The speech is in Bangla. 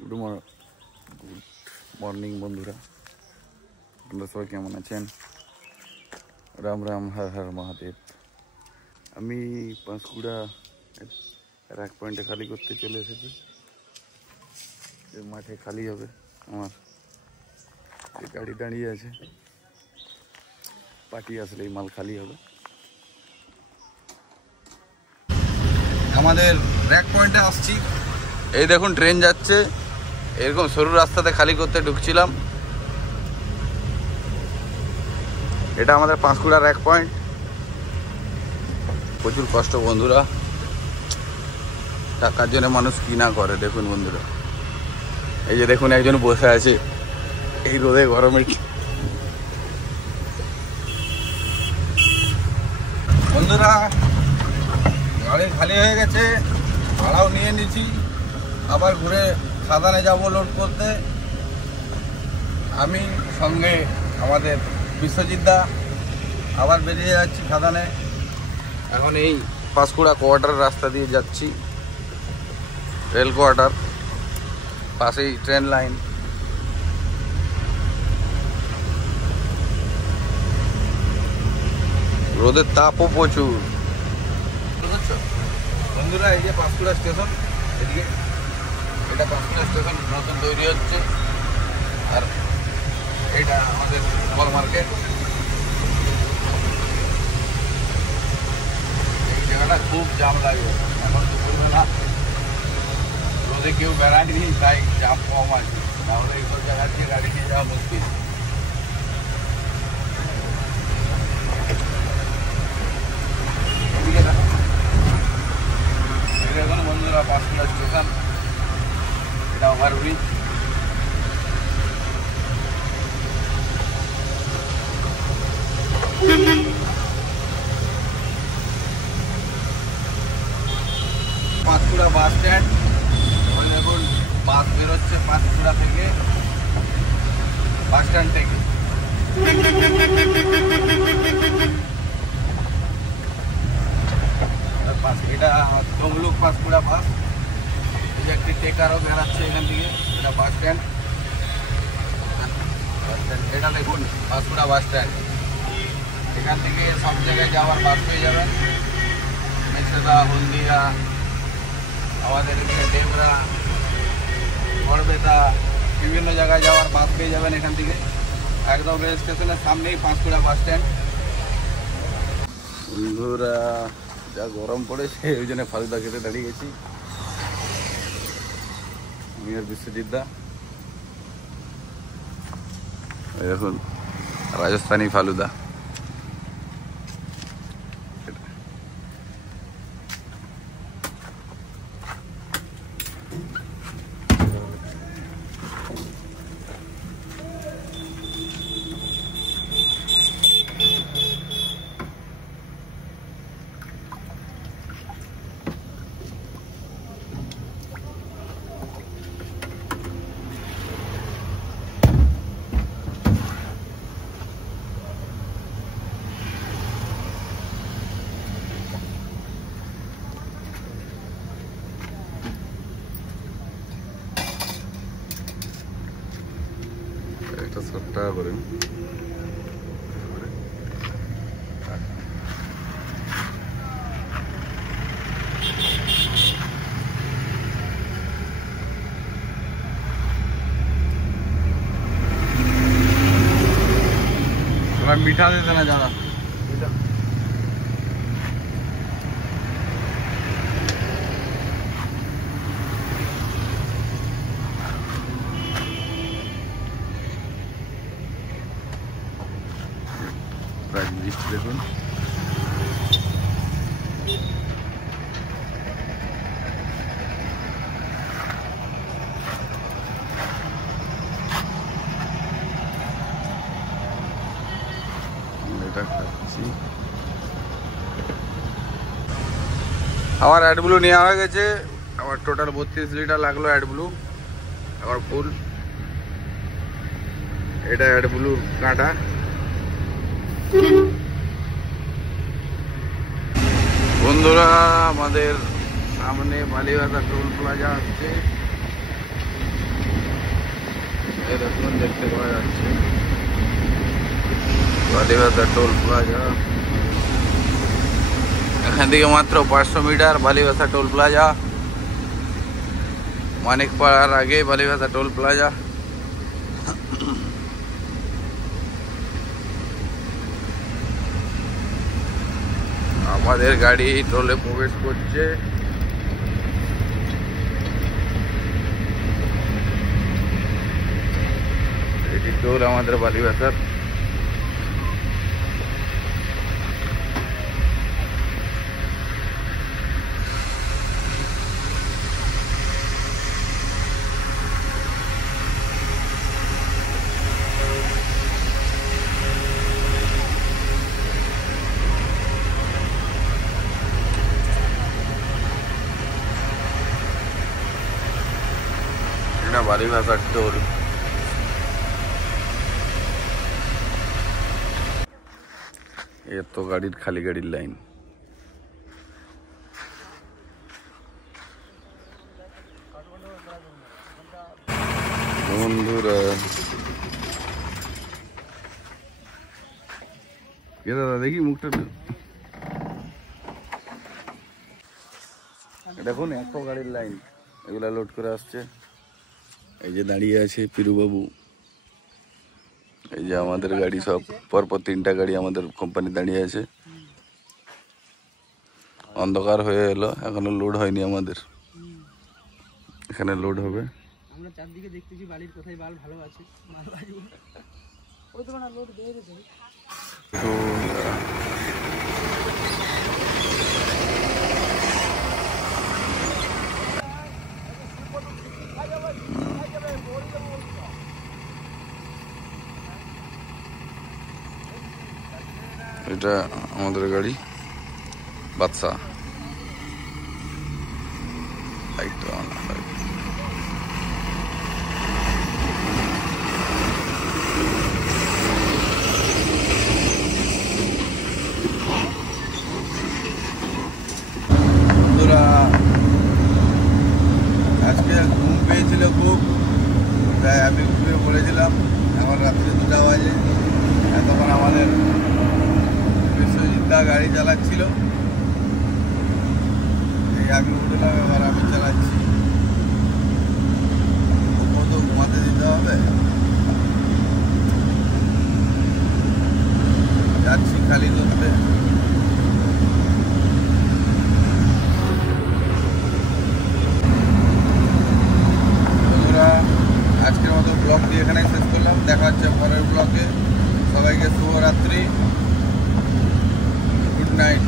গুড মর্নিং বন্ধুরা, আপনারা সবাই কেমন আছেন? রাম রাম, হর হর মহাদেব। আমি পাঁশকুড়া এক পয়েন্টে খালি করতে চলে এসেছি। মাঠে খালি হবে, আমার গাড়ি দাঁড়িয়ে আছে, পার্টি আসলে এই মাল খালি হবে। আমাদের র্যাক পয়েন্টে আসছি। এই দেখুন ট্রেন যাচ্ছে, এরকম সরু রাস্তাতে খালি করতে ঢুকছিলাম। এটা আমাদের পাঁশকুড়া র্যাক পয়েন্ট। প্রচুর কষ্ট বন্ধুরা, টাকার জন্য মানুষ কি না করে। দেখুন বন্ধুরা, এই যে দেখুন একজন বসে আছে এই রোদে গরমে। বন্ধুরা গাড়ি খালি হয়ে গেছে, ভাড়াও নিয়ে নিয়েছি। আবার ঘুরে খাদানে যাব লোড করতে। আমি সঙ্গে আমাদের বিশ্বজিৎ দা আবার বেরিয়ে যাচ্ছি খাদানে। এখন এই পাঁশকুড়া কোয়ার্টার রাস্তা দিয়ে যাচ্ছি, রেল কোয়ার্টার, পাশেই ট্রেন লাইন। রোদের তাপও প্রচুর বন্ধুরা। এই যে পাঁশকুড়া স্টেশন, এদিকে এটা পাঁশকুড়া স্টেশন নতুন তৈরি হচ্ছে। আর এটা আমাদের সুপার মার্কেট। এই জায়গাটা খুব জাম লাগে এখন দুপুরবেলা, রোদে কেউ বেড়ায়নি তাই জাম কম আছে, তাহলে এইসব জায়গা দিয়ে গাড়ি নিয়ে যাওয়া মুশকিল। এখন বন্ধুরা পাঁশকুড়া স্টেশন, এটা ওভারব্রিজ। পাঁশকুড়া বাস স্ট্যান্ড, ওই দেখুন বাস বেরোচ্ছে পাঁশকুড়া থেকে, বাস স্ট্যান্ড থেকে। এটা তমলুক পাঁশকুড়া বাস। এই যে একটি টেকারও বেড়াচ্ছে এখান থেকে, এটা বাস স্ট্যান্ড। এটা দেখুন পাঁশকুড়া বাস স্ট্যান্ড। এখান থেকে সব জায়গায় যাওয়ার বাস পেয়ে যাবেন। মেছেদা, হলদিয়া, আমাদের এদিকে ডেবরা, বড়বেতা, বিভিন্ন জায়গায় যাওয়ার বাস পেয়ে যাবেন এখান থেকে। একদম রেল স্টেশনের সামনেই পাঁশকুড়া বাস স্ট্যান্ড। বন্ধুরা যা গরম পড়েছে, ওই জন্য ফালুদা খেতে দাঁড়িয়ে গেছি আমি আর বিশ্বজিৎ দা। দেখুন রাজস্থানী ফালুদা। একটা 7 টাকা করে। मीठा दे देना ज़्यादा। लिस्ट देखুন, আমার অ্যাডব্লু নেওয়া হয়ে গেছে। আমার টোটাল 32 লিটার লাগলো অ্যাডব্লু, আবার ফুল। এটা অ্যাডব্লুর কাঁটা। বন্ধুরা আমাদের সামনে মালিবাজার টোল প্লাজা আসছে। দেখুন দেখতে পাওয়া যাচ্ছে বালিবাজার টোল প্লাজা। এখান থেকে মাত্র 500 মিটার বালিবাজার টোল প্লাজা। মানিকপাড়ার আগে বালিবাজার টোল প্লাজা। আমাদের গাড়ি টোলে প্রবেশ করছে। এটি টোল আমাদের বালিবাজার। এটা বালিবাজার টোল। এত গাড়ির খালি গাড়ির লাইন। বন্ধুরা দাদা দেখি মুখটা দেখুন, এত গাড়ির লাইন। এগুলা লোড করে আসছে। এই যে দাঁড়িয়ে আছে পিরুবাবু। এই যে আমাদের গাড়ি, সব পরপর 3টা গাড়ি আমাদের কোম্পানি দাঁড়িয়ে আছে। অন্ধকার হয়ে এলো, এখনো লোড হয়নি আমাদের। এখানে লোড হবে। আমরা চারদিকে দেখতেছি বালির কোথায় বাল ভালো আছে, মাল বাজবে ওই তো না লোড দিয়ে দিতে। এটা আমাদের গাড়ি বাদশা। Light on. আজকে ঘুম পেয়েছিল খুব, তাই আমি ঘুমিয়ে পড়েছিলাম। এখন রাত্রে 2টা বাজে। তখন আমাদের বিশ্বজিৎ গাড়ি চালাচ্ছিল। এই আমি উঠলাম, এবার আমি চালাচ্ছি। কত ঘুমাতে দিতে হবে। যাচ্ছি খালি করতে। আজকের মতো ব্লগটি এখানেই শেষ করলাম। দেখা হচ্ছে পরের ব্লগে। সবাইকে শুভরাত্রি, গুড নাইট।